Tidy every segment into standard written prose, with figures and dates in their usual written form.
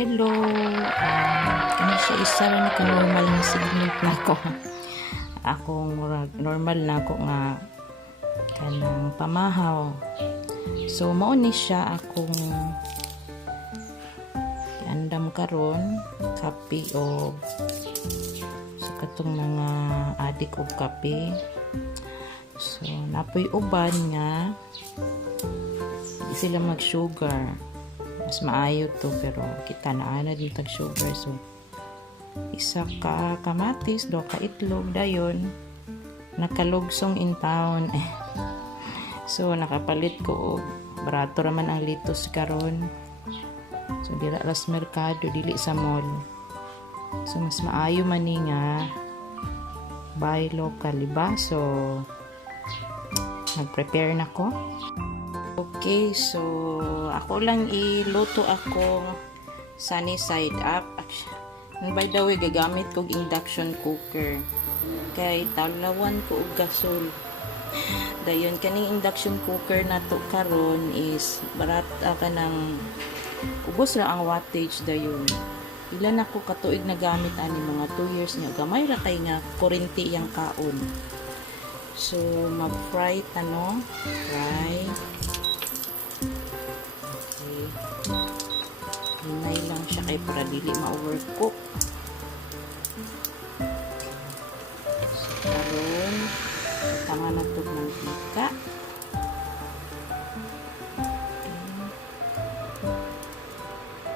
Hello, kani siya isa rin ako normal na segment na ako. Akong normal na ako nga kanang pamahaw. So mao ni siya akong andam karon kape o sa katong mga adik og kape. So napoy uban nga di sila mag sugar. Mas maayo to pero kita na din tag sugar. So isa ka kamatis, do ka itlog dayon nakalugsong in town. So nakapalit ko og barato raman ang litos karon. So dira las merkado dili sa mall. So mas maayo man ni nga buy local, diba? So nag-prepare na ko. Okay, so ako lang iluto ako sunny side up. And by the way, gagamit ko induction cooker. Kay talawan ko og gasol. Dayon kaning induction cooker na to karon is barat ka ng ubos ra ang wattage dayon. Ilan ako katuig na gamit ani mga 2 years nga gamay ra kay nga kuryente yang kaon. So mag-fry tano, fry. Hinay lang siya kay para dili ma-overcook. So, karon tama na ito ng tika.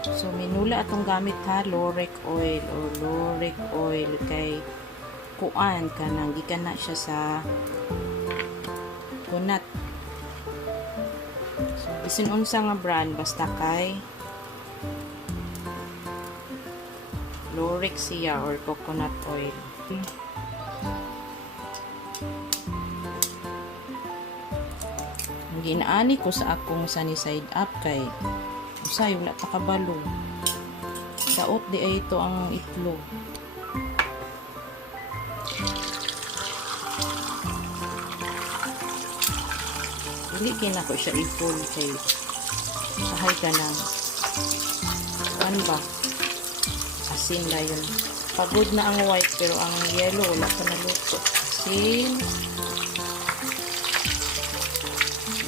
So minula atong gamit ha, lauric oil o lauric oil kay kuan kanang gikan na siya sa kunat. So bisin unsa nga brand basta kay lauric siya or coconut oil. Ginaani ko sa akong sunny side up kay usay wala pa kabalo. Daot di ay ito ang itlog. Dili kina ko siya i-full kay sahay ka na. Ano ba? Asin na yun. Pagod na ang white pero ang yellow wala pa naluto. Asin.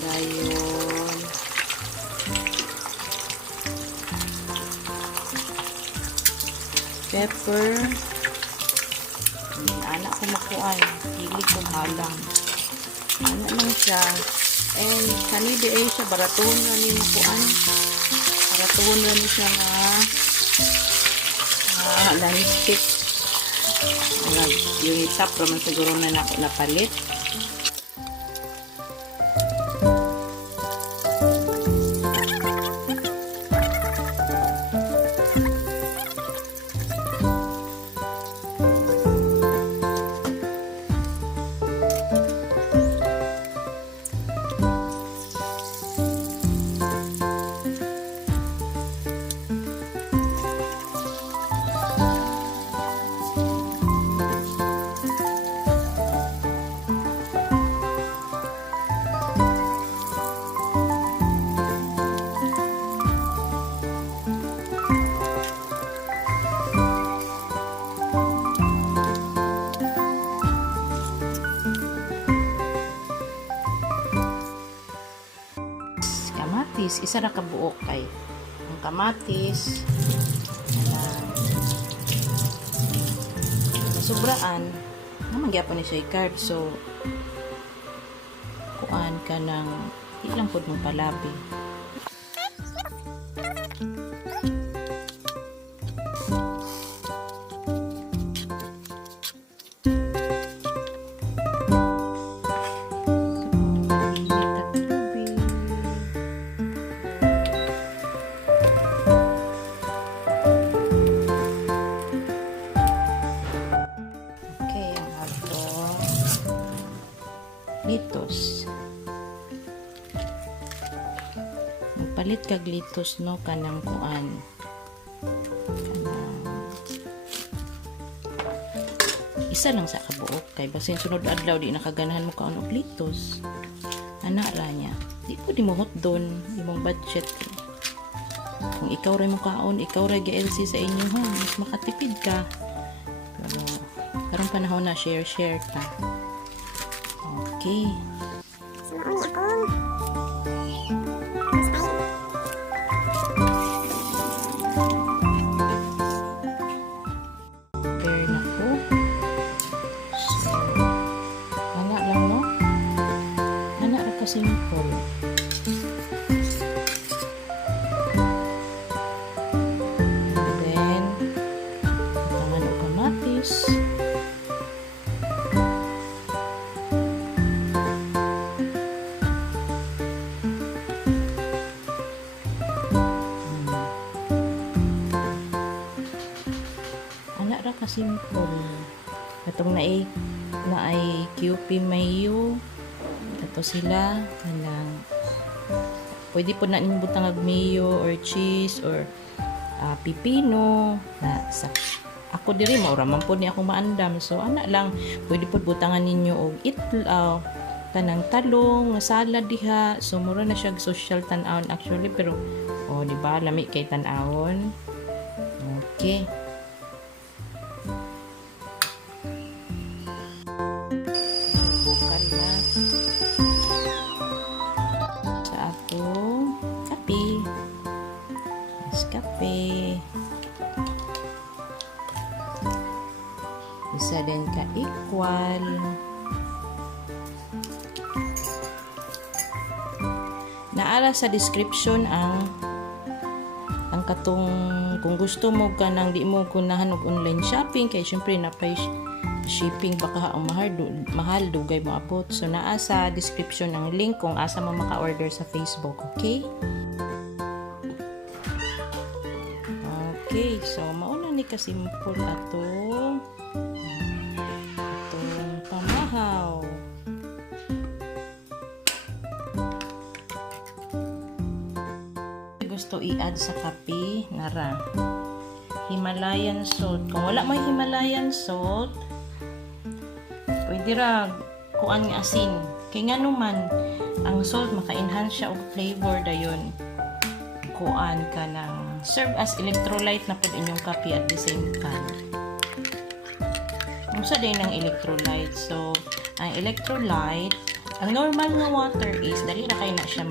Dayon. Pepper. Anak ko makuan. Pili ko halang. Anak lang siya. And kanidi ay siya. Baratuhon na ni makuan. Baratuhon na ni siya nga landscape. Yung itap naman siguro na napalit. Kamatis, isa na kabuok kay ang kamatis sobraan naman gyapon ni siya carb, so kuan ka ng ilang pod mong palabi. Litos. Magpalit kag litos no kanang kuan. Isa lang sa kabuok kay basin sunod adlaw di nakaganahan mo kaon og litos. Ana ra niya. Di po di mo hot don imong budget. Kung ikaw rin mukhaon, ikaw rin GLC sa inyo ha, mas makatipid ka. Pero karong panahon na share ka. Okay. Prepare na ko. So, anak lang no? Anak ra ka simple. Anak ra ka simple. Katong na ay QP mayo. Kato sila kanang pwede po na ninyong butang ag mayo or cheese or pipino na sa ako diri maura man po ni ako maandam. So ana lang pwede po butangan ninyo og kanang talong, salad diha. So mura na siya social tan-awon actually pero di ba lami kay tan-awon. Okay. Bukal na sa atong kape. Kape. Isa din ka equal. Naara sa description ang katong kung gusto mo ka nang di mo kunahan og online shopping kay syempre na pay shipping baka ang mahal dugay mo abot. So naa sa description ang link kung asa mo maka-order sa Facebook, okay? Okay, so mauna ni ka simple atong pamahaw. Gusto i-add sa kape nara Himalayan salt. Kung wala may Himalayan salt, pwede ra kuan nga asin. Kay nga naman ang salt maka-enhance siya og flavor dayon. Kuan ka nang serve as electrolyte na pud inyong kape at the same time. Unsa din ang electrolyte? So, ang electrolyte, ang normal nga water is dali ra kay na siya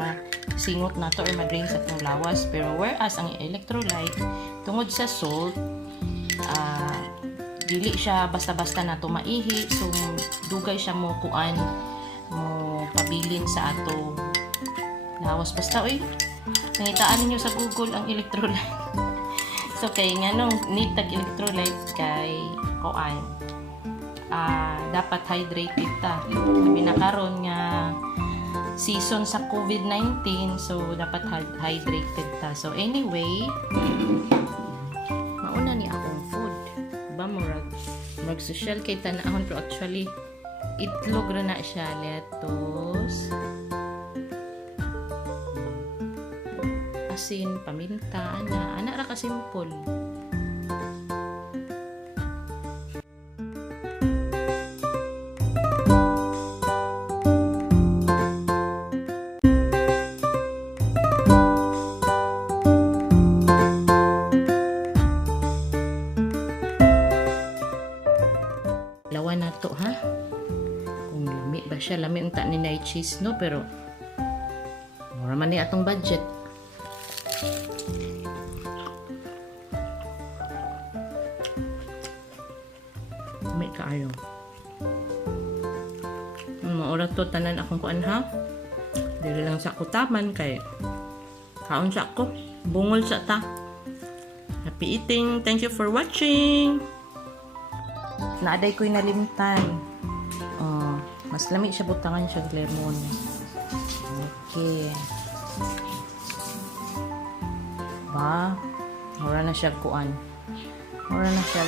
singot na to or ma-drain sa itong lawas. Pero whereas ang electrolyte, tungod sa salt, dili siya basta-basta na to maihi. So, dugay siya mo kuan, mo pabilin sa ato lawas. Basta, nangitaan ninyo sa Google ang electrolyte. So, kay nga nung need tag-electrolyte kay kuan, dapat hydrated ta. Sabi na karon nga season sa COVID-19, so dapat hydrated ta. So anyway, mauna ni akong food. Ba murag social kay tanahon pero actually itlog ra na siya, lettuce, asin, paminta, ana ra ka simple. Lawan na to ha. Kung lami ba siya, lami unta ni na cheese no, pero mura man ni atong budget. May kaayo. Maura to tanan akong kuan ha. Dili lang sa kutaman kay kaon sa ko. Bungol sa ta. Happy eating. Thank you for watching. Naaday ko'y nalimtan. Mas lami siya butangan siya lemon. Okay. Ba? Mura na siya kuan. Mura na siya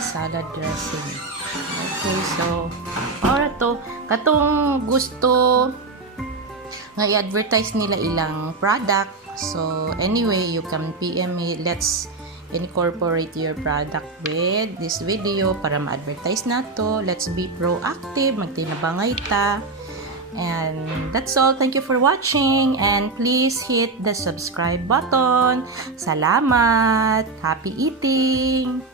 salad dressing. Okay, so ora to katong gusto nga i-advertise nila ilang product. So anyway, you can PM me. Let's incorporate your product with this video para ma-advertise nato. Let's be proactive, magtinabangay ta And that's all. Thank you for watching and please hit the subscribe button. Salamat! Happy eating!